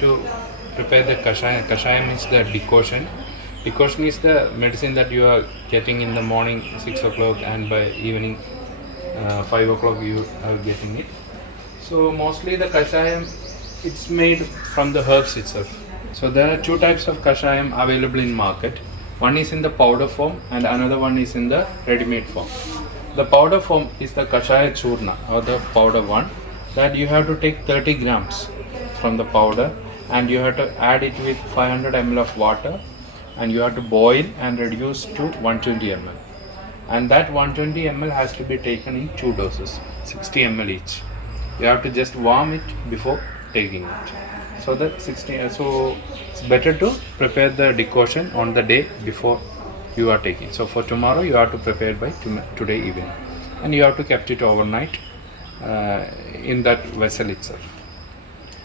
going to prepare the Kashayam. Kashayam is the decoction. Decoction is the medicine that you are getting in the morning 6 o'clock and by evening 5 o'clock you are getting it. So mostly the Kashayam, it's made from the herbs itself. So there are two types of Kashayam available in market. One is in the powder form and another one is in the ready-made form. The powder form is the Kashaya Churna or the powder one, that you have to take 30 grams from the powder and you have to add it with 500 ml of water and you have to boil and reduce to 120 ml. And that 120 ml has to be taken in 2 doses, 60 ml each. You have to just warm it before taking it. So it's better to prepare the decoction on the day before you are taking. So for tomorrow you have to prepare it by today evening, and you have to keep it overnight in that vessel itself.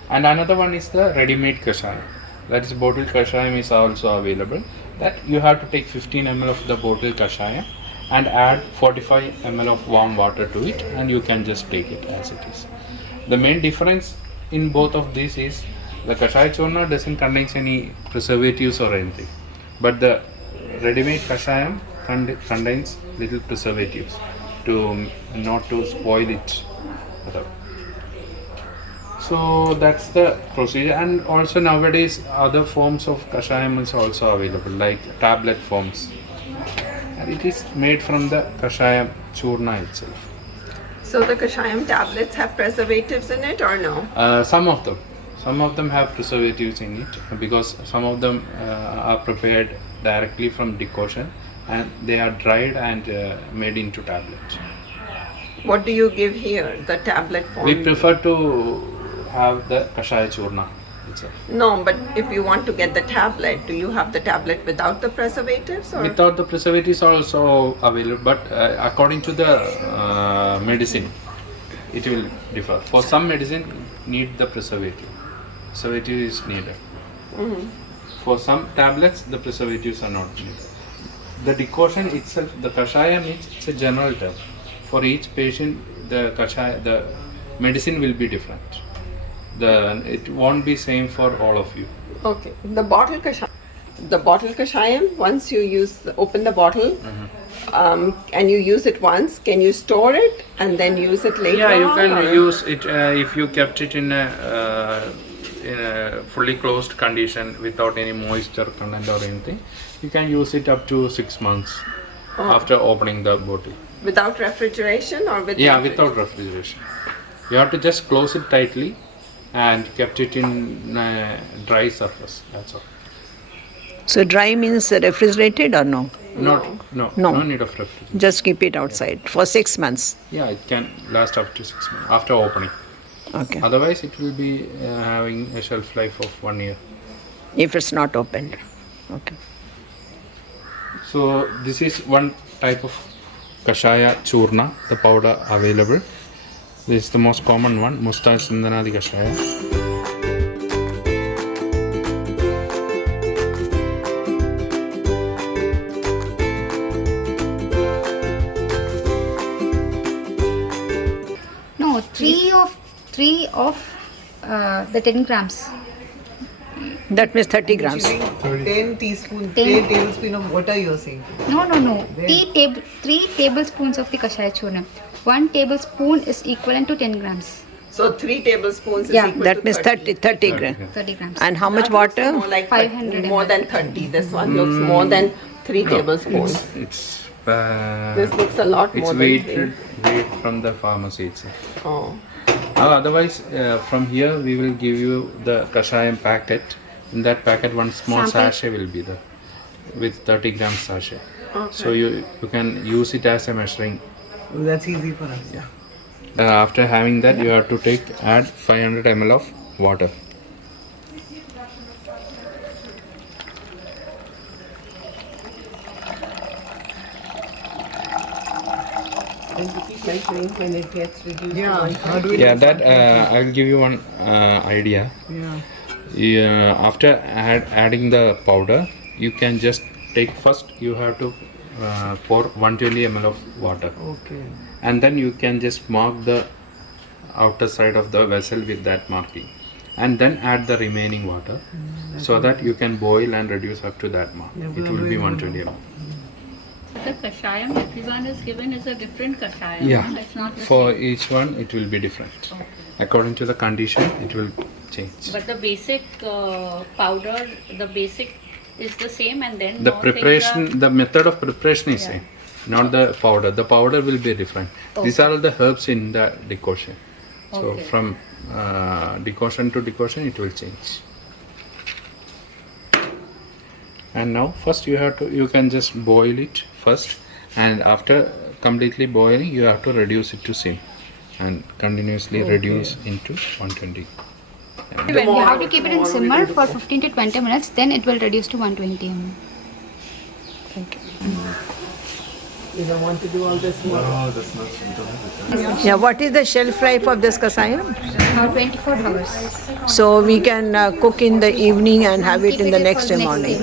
And another one is the ready-made Kashayam. That is bottled Kashayam is also available. That you have to take 15 ml of the bottled Kashayam and add 45 ml of warm water to it, and you can just take it as it is. The main difference in both of these is the Kashaya Churna doesn't contain any preservatives or anything, but the ready-made Kashayam contains little preservatives to not to spoil it. So that's the procedure. And also nowadays other forms of Kashayam is also available, like tablet forms, and it is made from the Kashayam Churna itself. So the Kashayam tablets have preservatives in it or no? Some of them have preservatives in it, because some of them are prepared directly from decoction and they are dried and made into tablets. What do you give here, the tablet form? We prefer to have the Kashaya Churna itself. No, but if you want to get the tablet, do you have the tablet without the preservatives? Or? Without the preservatives also available, but according to the medicine, it will differ. For some medicine, need the preservative. Preservative is needed. Mm-hmm. For some tablets, the preservatives are not needed. The decoction itself, the Kashayam, it's a general term. For each patient, the medicine will be different. It won't be same for all of you. Okay. The bottle Kashayam, once you open the bottle, and you use it once, can you store it and then use it later? Yeah, you can use it if you kept it in a fully closed condition without any moisture content or anything. You can use it up to 6 months after opening the bottle. Without refrigeration or with? Yeah, without refrigeration. You have to just close it tightly and kept it in dry surface. That's all. So dry means refrigerated or no? No need of refrigeration. Just keep it outside for 6 months. Yeah, it can last up to 6 months after opening. Okay. Otherwise, it will be having a shelf life of 1 year. If it's not opened. Okay. So this is one type of Kashaya Churna, the powder available. This is the most common one, Musta Sindanadi Kashaya. No, three of the 10 grams. That means 30 grams. 10 tablespoons of water you're saying? No. 3 tablespoons of the Kashaya Churna. 1 tablespoon is equivalent to 10 grams. So 3 tablespoons is Yeah, equal That to means 30 Okay. grams. 30 grams. And how much That looks water? More like 500 more than 30. This one looks more than 3 tablespoons. It's This looks a lot more than 3. weight from the pharmacy itself. Oh. Otherwise, from here we will give you the Kashayam packet. In that packet, one small Sample. sachet will be there with 30 grams sachet. Okay. So you can use it as a measuring. Oh, that's easy for us. Yeah. After having that, you have to add 500 ml of water. And you keep mentioning when it gets reduced. Yeah. To How do we Yeah, know that something? I'll give you one idea. Yeah. After adding the powder, you can just take first. You have to pour 120 ml of water, Okay. and then you can just mark the outer side of the vessel with that marking. and then add the remaining water, so that you can boil and reduce up to that mark. It will be 120 ml. The Kashayam everyone is given is a different Kashayam. Yeah, It's not the for same. each one it will be different. According to the condition, it will change. But the basic powder, the basic is the same, and then The more things preparation, the method of preparation is Yeah. same, not the powder. The powder will be different. These are all the herbs in the decoction. So Okay. from decoction to decoction, it will change. And now first you can just boil it first, and after completely boiling you have to reduce it to sim and continuously reduce into 120. You have to keep it in simmer for 15 to 20 minutes, then it will reduce to 120 ml. Thank you. You don't want to do all this work. Yeah, what is the shelf life of this Kashayam? Now 24 hours. So we can cook in the evening and have it Keep in the for next day day morning.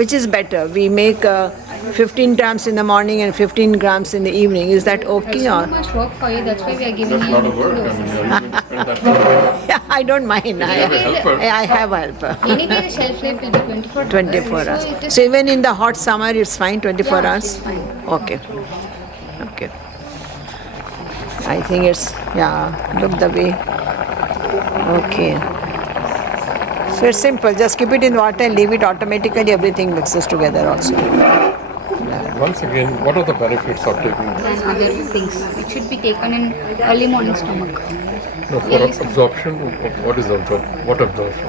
Which is better? We make 15 grams in the morning and 15 grams in the evening. Is that okay? Too Or? much work for you, that's why we are giving you two doses. Yeah, I don't mind. I have a helper. Anyway, the shelf life will be 24 hours. 24 So hours. it is So even in the hot summer, it's fine, 24 Yeah, hours? it's fine. Okay. Okay. I think it's, yeah, look the way. Okay. So it's simple, just keep it in water and leave it automatically, everything mixes together also. Once again, what are the benefits of taking this? and other things. It should be taken in early morning stomach. No, for absorption, what is absorption? What absorption?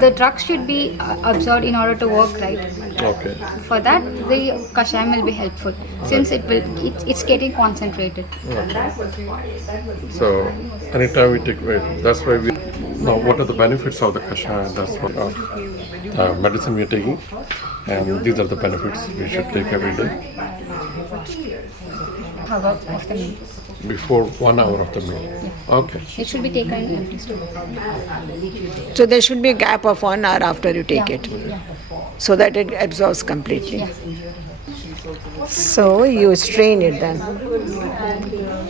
The drugs should be absorbed in order to work right. Okay. For that, the Kashayam will be helpful since it's getting concentrated. So, anytime we take, that's why we, now what are the benefits of the Kashayam? That's what of medicine we are taking. And these are the benefits we should take every day How about after meal? before 1 hour of the meal. Okay. It should be taken in empty stomach. So there should be a gap of 1 hour after you take Yeah, it, yeah, so that it absorbs completely. yeah. So you strain it then.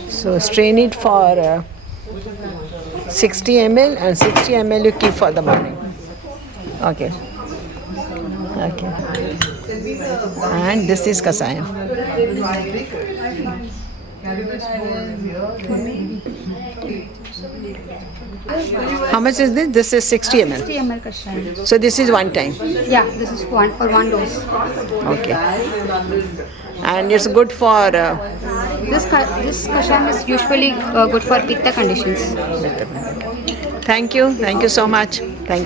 So strain it for 60 ml and 60 ml you keep for the morning. Okay. Okay. And this is Kashayam. How much is this? This is 60 ml. 60 ml Kashayam. So this is one time. Yeah, this is for one dose. Okay. And it's good for This Kashayam is usually good for pitta conditions. Thank you so much. Thank you.